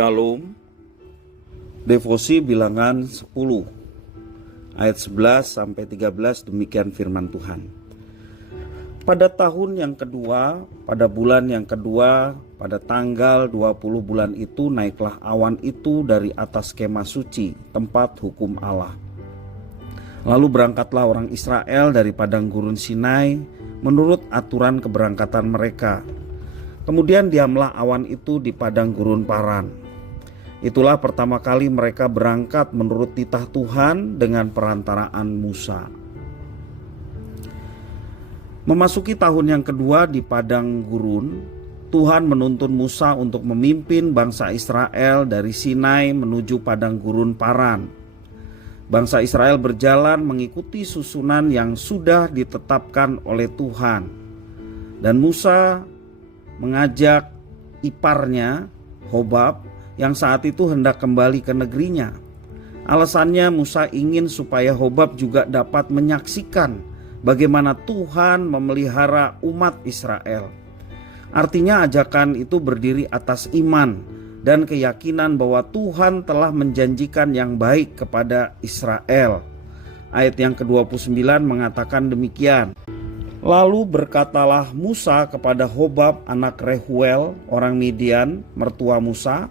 Shalom. Devosi bilangan 10 ayat 11 sampai 13, demikian firman Tuhan. Pada tahun yang kedua, pada bulan yang kedua, pada tanggal 20 bulan itu, naiklah awan itu dari atas kemah suci, tempat hukum Allah. Lalu berangkatlah orang Israel dari padang gurun Sinai menurut aturan keberangkatan mereka. Kemudian diamlah awan itu di padang gurun Paran. Itulah pertama kali mereka berangkat menurut titah Tuhan dengan perantaraan Musa. Memasuki tahun yang kedua di padang gurun, Tuhan menuntun Musa untuk memimpin bangsa Israel dari Sinai menuju padang gurun Paran. Bangsa Israel berjalan mengikuti susunan yang sudah ditetapkan oleh Tuhan. Dan Musa mengajak iparnya, Hobab, yang saat itu hendak kembali ke negerinya. Alasannya Musa ingin supaya Hobab juga dapat menyaksikan bagaimana Tuhan memelihara umat Israel. Artinya ajakan itu berdiri atas iman dan keyakinan bahwa Tuhan telah menjanjikan yang baik kepada Israel. Ayat yang ke-29 mengatakan demikian. Lalu berkatalah Musa kepada Hobab anak Rehuel, orang Midian, mertua Musa,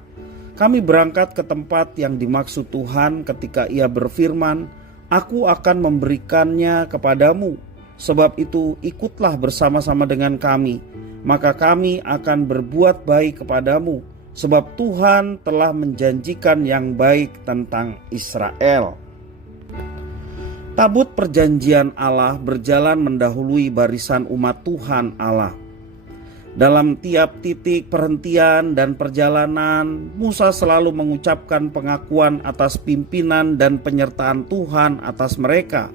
kami berangkat ke tempat yang dimaksud Tuhan ketika ia berfirman, aku akan memberikannya kepadamu. Sebab itu ikutlah bersama-sama dengan kami, maka kami akan berbuat baik kepadamu. Sebab Tuhan telah menjanjikan yang baik tentang Israel. Tabut perjanjian Allah berjalan mendahului barisan umat Tuhan Allah. Dalam tiap titik perhentian dan perjalanan, Musa selalu mengucapkan pengakuan atas pimpinan dan penyertaan Tuhan atas mereka.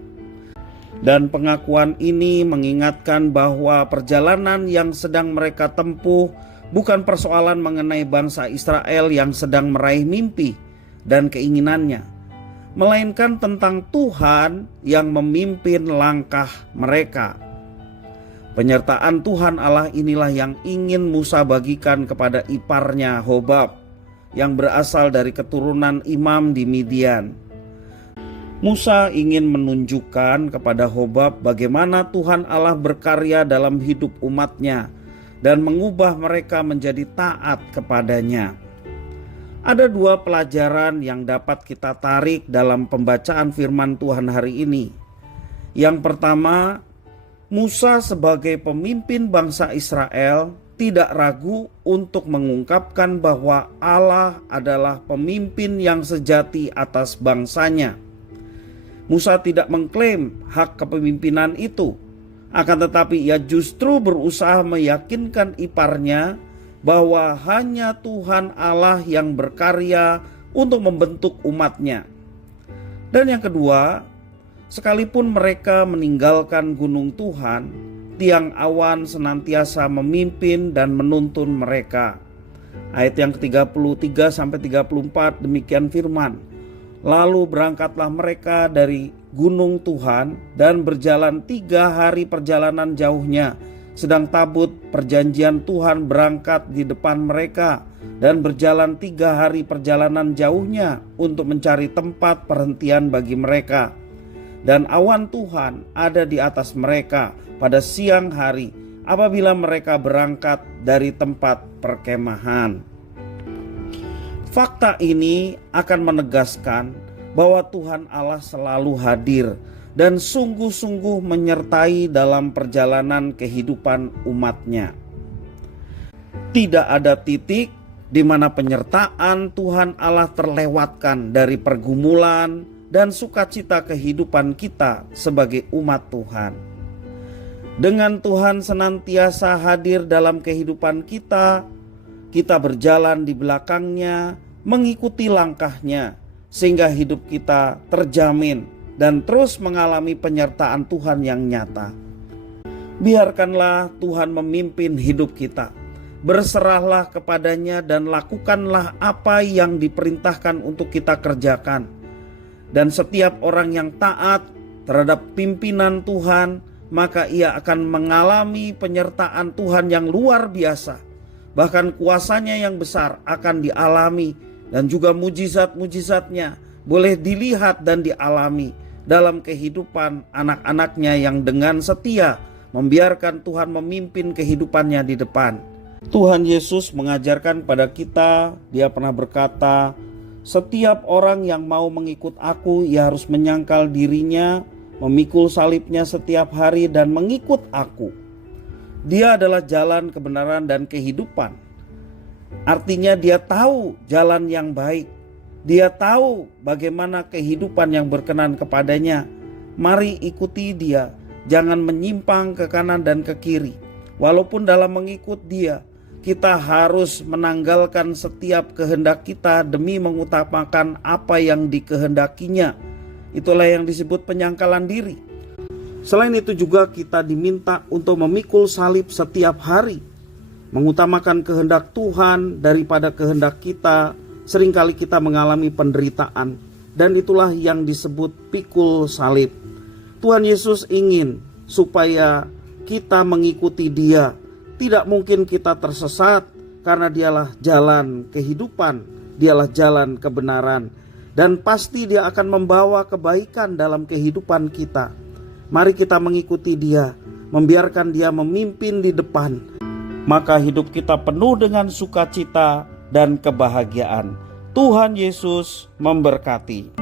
Dan pengakuan ini mengingatkan bahwa perjalanan yang sedang mereka tempuh bukan persoalan mengenai bangsa Israel yang sedang meraih mimpi dan keinginannya, melainkan tentang Tuhan yang memimpin langkah mereka. Penyertaan Tuhan Allah inilah yang ingin Musa bagikan kepada iparnya Hobab yang berasal dari keturunan imam di Midian. Musa ingin menunjukkan kepada Hobab bagaimana Tuhan Allah berkarya dalam hidup umatnya dan mengubah mereka menjadi taat kepadanya. Ada dua pelajaran yang dapat kita tarik dalam pembacaan firman Tuhan hari ini. Yang pertama, Musa sebagai pemimpin bangsa Israel tidak ragu untuk mengungkapkan bahwa Allah adalah pemimpin yang sejati atas bangsanya. Musa tidak mengklaim hak kepemimpinan itu, akan tetapi ia justru berusaha meyakinkan iparnya bahwa hanya Tuhan Allah yang berkarya untuk membentuk umatnya. Dan yang kedua, sekalipun mereka meninggalkan gunung Tuhan, tiang awan senantiasa memimpin dan menuntun mereka. Ayat yang ke-33 sampai 34 demikian firman. Lalu berangkatlah mereka dari gunung Tuhan dan berjalan 3 hari perjalanan jauhnya. Sedang tabut perjanjian Tuhan berangkat di depan mereka dan berjalan 3 hari perjalanan jauhnya untuk mencari tempat perhentian bagi mereka. Dan awan Tuhan ada di atas mereka pada siang hari apabila mereka berangkat dari tempat perkemahan. Fakta ini akan menegaskan bahwa Tuhan Allah selalu hadir dan sungguh-sungguh menyertai dalam perjalanan kehidupan umatnya. Tidak ada titik di mana penyertaan Tuhan Allah terlewatkan dari pergumulan dan sukacita kehidupan kita sebagai umat Tuhan. Dengan Tuhan senantiasa hadir dalam kehidupan kita, kita berjalan di belakangnya, mengikuti langkahnya, sehingga hidup kita terjamin dan terus mengalami penyertaan Tuhan yang nyata. Biarkanlah Tuhan memimpin hidup kita. Berserahlah kepadanya dan lakukanlah apa yang diperintahkan untuk kita kerjakan. Dan setiap orang yang taat terhadap pimpinan Tuhan, maka ia akan mengalami penyertaan Tuhan yang luar biasa. bahkan kuasanya yang besar akan dialami, dan juga mujizat-mujizatnya boleh dilihat dan dialami dalam kehidupan anak-anaknya yang dengan setia membiarkan Tuhan memimpin kehidupannya di depan. Tuhan Yesus mengajarkan pada kita, Dia pernah berkata, setiap orang yang mau mengikut aku, ia harus menyangkal dirinya, memikul salibnya setiap hari dan mengikut aku. Dia adalah jalan, kebenaran, dan kehidupan. Artinya dia tahu jalan yang baik. Dia tahu bagaimana kehidupan yang berkenan kepadanya. Mari ikuti dia. Jangan menyimpang ke kanan dan ke kiri. Walaupun dalam mengikut dia, kita harus menanggalkan setiap kehendak kita demi mengutamakan apa yang dikehendakinya. Itulah yang disebut penyangkalan diri. Selain itu juga kita diminta untuk memikul salib setiap hari, mengutamakan kehendak Tuhan daripada kehendak kita. Seringkali kita mengalami penderitaan, dan itulah yang disebut pikul salib. Tuhan Yesus ingin supaya kita mengikuti Dia. Tidak mungkin kita tersesat, karena Dialah jalan kehidupan, Dialah jalan kebenaran, dan pasti Dia akan membawa kebaikan dalam kehidupan kita. Mari kita mengikuti Dia, membiarkan Dia memimpin di depan. Maka hidup kita penuh dengan sukacita dan kebahagiaan. Tuhan Yesus memberkati.